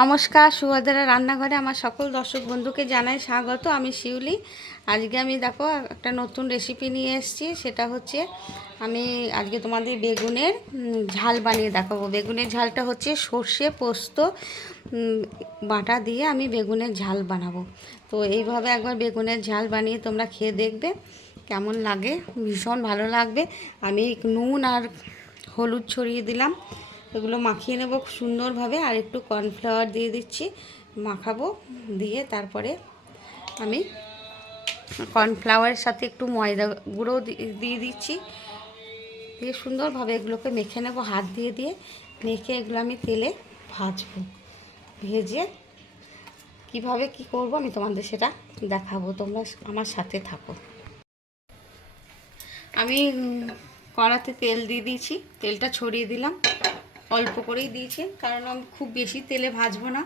নমস্কার, সুভদ্রা রান্নাঘরে আমার সকল দর্শক বন্ধুকে জানাই স্বাগত। আমি শিউলি। আজকে আমি দেখো একটা নতুন রেসিপি নিয়ে এসেছি। সেটা হচ্ছে আমি আজকে তোমাদের বেগুনের ঝাল বানিয়ে দেখাবো। বেগুনের ঝালটা হচ্ছে সর্ষে পোস্ত বাটা দিয়ে আমি বেগুনের ঝাল বানাবো। তো এইভাবে একবার বেগুনের ঝাল বানিয়ে তোমরা খেয়ে দেখবে কেমন লাগে। ভীষণ ভালো লাগবে। আমি নুন আর হলুদ ছড়িয়ে দিলাম, এগুলো মাখিয়ে নেব খুব সুন্দরভাবে। আর একটু কর্নফ্লাওয়ার দিয়ে দিচ্ছি, মাখাবো। দিয়ে তারপরে আমি কর্নফ্লাওয়ারের সাথে একটু ময়দা গুঁড়ো দিয়ে দিচ্ছি, দিয়ে সুন্দরভাবে এগুলোকে মেখে নেব হাত দিয়ে দিয়ে। মেখে এগুলো আমি তেলে ভাজবো। ভেজে কিভাবে কি করব আমি তোমাদের সেটা দেখাবো, তোমরা আমার সাথে থাকো। আমি কড়াতে তেল দিয়ে দিয়েছি, তেলটা ছড়িয়ে দিলাম, অল্প করেই দিয়েছি কারণ আমি খুব বেশি তেলে ভাজবো না।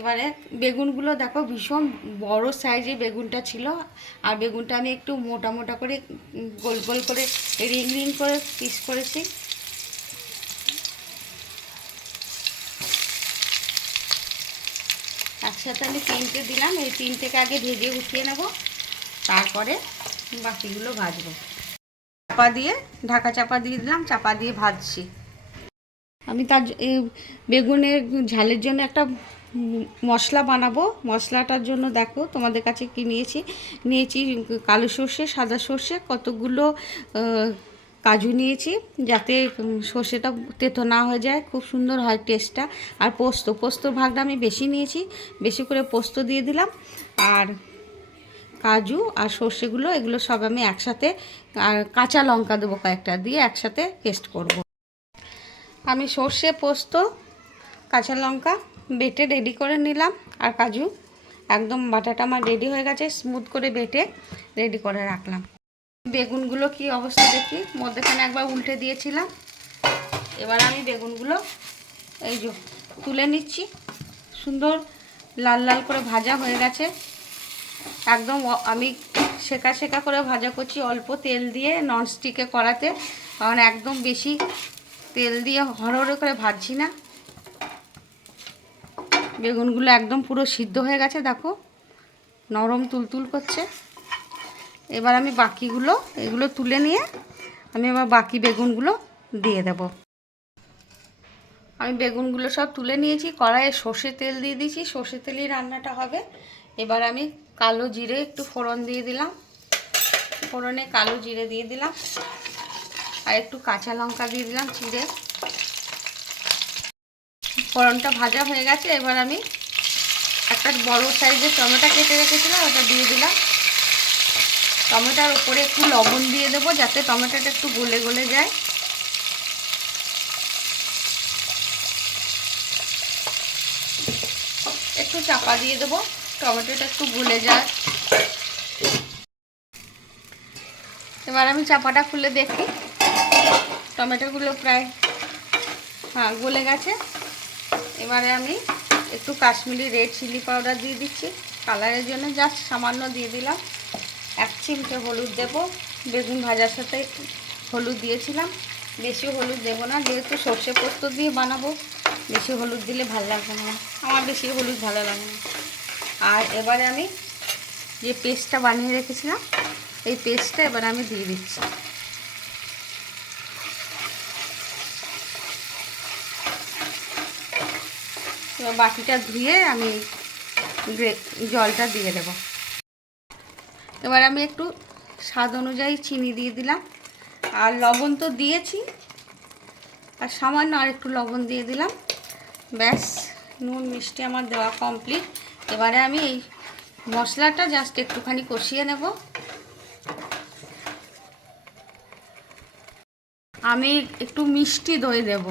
এবারে বেগুনগুলো দেখো ভীষণ বড় সাইজের বেগুনটা ছিল, আর বেগুনটা আমি একটু মোটা মোটা করে গোল গোল করে রিং রিং করে পিস করেছি। একসাথে আমি তিনটে দিলাম, এই তিনটেকে আগে ভেজে উঠিয়ে নেব, তারপরে বাকিগুলো ভাজবো। চাপা দিয়ে ঢাকা চাপা দিয়ে দিলাম, চাপা দিয়ে ভাজছি। আমি তার বেগুনের ঝালের জন্য একটা মশলা বানাবো। মশলাটার জন্য দেখো তোমাদের কাছে কি নিয়েছি কালো সর্ষে, সাদা সর্ষে, কতগুলো কাজু নিয়েছি, যাতে সর্ষেটা তেতো না হয়ে যায়, খুব সুন্দর হয় টেস্টটা। আর পোস্তর ভাগটা আমি বেশি নিয়েছি, বেশি করে পোস্ত দিয়ে দিলাম। আর কাজু আর সর্ষেগুলো এগুলো সব আমি একসাথে, আর কাঁচা লঙ্কা দেবো কয়েকটা, দিয়ে একসাথে পেস্ট করব। আমি সর্ষে, পোস্ত, কাঁচা লঙ্কা বেটে রেডি করে নিলাম। আর কাজু একদম বাটাটা আমার রেডি হয়ে গেছে, স্মুথ করে বেটে রেডি করে রাখলাম। বেগুনগুলো কি অবস্থা দেখি, মধ্যেখানে একবার উল্টে দিয়েছিলাম। এবার আমি বেগুনগুলো এই যে তুলে নিচ্ছি। সুন্দর লাল লাল করে ভাজা হয়ে গেছে একদম। আমি সেকা সেকা করে ভাজা করছি, অল্প তেল দিয়ে, ননস্টিকে কড়াতে, কারণ একদম বেশি তেল দিয়ে হড়হড়ে করে ভাজছি না। বেগুনগুলো একদম পুরো সিদ্ধ হয়ে গেছে, দেখো নরম তুলতুল করছে। এবার আমি এগুলো তুলে নিয়ে আমি এবার বাকি বেগুনগুলো দিয়ে দেব। আমি বেগুনগুলো সব তুলে নিয়েছি, কড়াইয়ে সর্ষে তেল দিয়ে দিয়েছি, সর্ষে তেলেই রান্নাটা হবে। এবার আমি কালো জিরে একটু ফোড়ন দিয়ে দিলাম, ফোড়নে কালো জিরে দিয়ে দিলাম, আর একটু কাঁচা লঙ্কা দিয়ে দিলাম চিড়ে। ফোড়নটা ভাজা হয়ে গেছে। এবার আমি একটা বড় সাইজের টমেটো কেটে রেখেছিলাম, ওটা দিয়ে দিলাম। টমেটোর উপরে একটু লবণ দিয়ে দেবো, যাতে টমেটোটা একটু গলে গলে যায়। একটু চাপা দিয়ে দেবো, টমেটোটা একটু গলে যায়। এবার আমি চাপাটা খুলে দেখি, টমেটোগুলো প্রায় গলে গেছে। এবারে আমি একটু কাশ্মীরি রেড চিলি পাউডার দিয়ে দিচ্ছি কালারের জন্য, জাস্ট সামান্য দিয়ে দিলাম। 1 চিমটে হলুদ দেবো, বেগুন ভাজার সাথে হলুদ দিয়েছিলাম, বেশি হলুদ দেবো না, যেহেতু সর্ষে পোস্ত দিয়ে বানাবো, বেশি হলুদ দিলে ভালো লাগবে না, আমার বেশি হলুদ ভালো লাগে না। আর এবারে আমি যে পেস্টটা বানিয়ে রেখেছিলাম, এই পেস্টটা এবার আমি দিয়ে দিচ্ছি। এবার বাটিটা ধুয়ে আমি জলটা দিয়ে দেব। এবার আমি একটু স্বাদ অনুযায়ী চিনি দিয়ে দিলাম, আর লবণ তো দিয়েছি, আর সামান্য আর একটু লবণ দিয়ে দিলাম। ব্যাস, নুন মিষ্টি আমার দেওয়া কমপ্লিট। এবারে আমি এই মশলাটা জাস্ট একটুখানি কষিয়ে নেব। আমি একটু মিষ্টি দই দেব,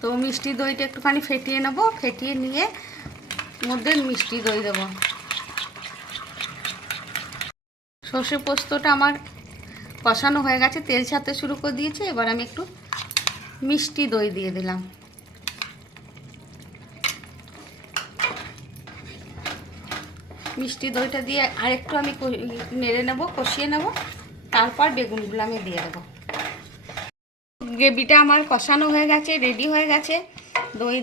তো মিষ্টি দইটা একটুখানি ফেটিয়ে নেব, ফেটিয়ে নিয়ে মধ্যে মিষ্টি দই দেব। সর্ষে পোস্তটা আমার কষানো হয়ে গেছে, তেল ছাড়তে শুরু করে দিয়েছে। এবার আমি একটু মিষ্টি দই দিয়ে দিলাম। মিষ্টি দইটা দিয়ে আরেকটু আমি নেড়ে নেব, কষিয়ে নেব, তারপর বেগুনগুলো আমি দিয়ে দেবো। গ্রেভিটা আমার কষানো হয়ে গেছে, রেডি হয়ে গেছে। দই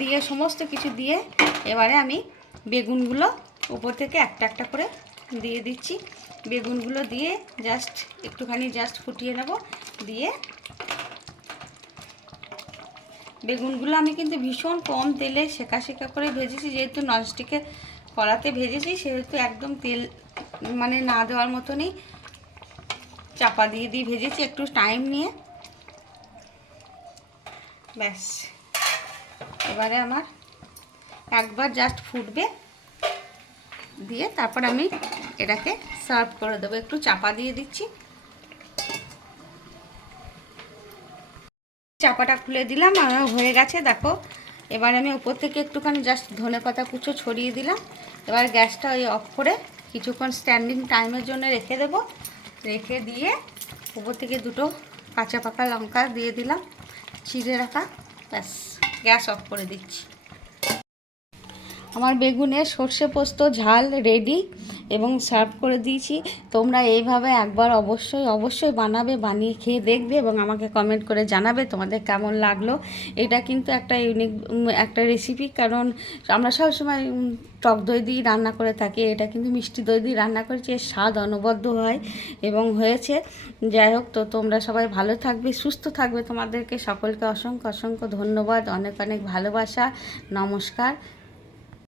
দিয়ে সমস্ত কিছু দিয়ে এবারে আমি বেগুনগুলো উপর থেকে একটা একটা করে দিয়ে দিচ্ছি। বেগুনগুলো দিয়ে জাস্ট একটুখানি ফুটিয়ে নেব। দিয়ে বেগুনগুলো আমি কিন্তু ভীষণ কম তেলে সেকা সেকা করে ভেজেছি, যেহেতু ননস্টিকের কড়াতে ভেজেছি সেহেতু একদম তেল মানে না দেওয়ার মতনই চাপা দিয়ে ভেজেছি একটু টাইম নিয়ে। ব্যাস, এবারে আমার একবার জাস্ট ফুটবে, দিয়ে তারপর আমি এটাকে সার্ভ করে দেবো। একটু চাপা দিয়ে দিচ্ছি, চাপাটা খুলে দিলাম, আমার হয়ে গেছে দেখো। এবার আমি উপর থেকে একটুখানি জাস্ট ধনেপাতা কুচো ছড়িয়ে দিলাম। এবার গ্যাসটা অফ করে কিছুক্ষণ স্ট্যান্ডিং টাইমের জন্য রেখে দেবো। রেখে দিয়ে উপর থেকে দুটো কাঁচা পাকা লঙ্কা দিয়ে দিলাম চিড়ে রাখা। ব্যাস, গ্যাস অফ করে দিচ্ছি। আমার বেগুনের সর্ষে পোস্ত ঝাল রেডি এবং সার্ভ করে দিয়েছি। তোমরা এইভাবে একবার অবশ্যই বানাবে, বানিয়ে খেয়ে দেখবে এবং আমাকে কমেন্ট করে জানাবে তোমাদের কেমন লাগলো। এটা কিন্তু একটা ইউনিক একটা রেসিপি, কারণ আমরা সবসময় টক দই দিয়ে রান্না করে থাকি, এটা কিন্তু মিষ্টি দই দিয়ে রান্না করেছি, এর স্বাদ অনবদ্য হয় এবং হয়েছে। যাই হোক, তো তোমরা সবাই ভালো থাকবে, সুস্থ থাকবে। তোমাদেরকে সকলকে অসংখ্য ধন্যবাদ, অনেক ভালোবাসা, নমস্কার।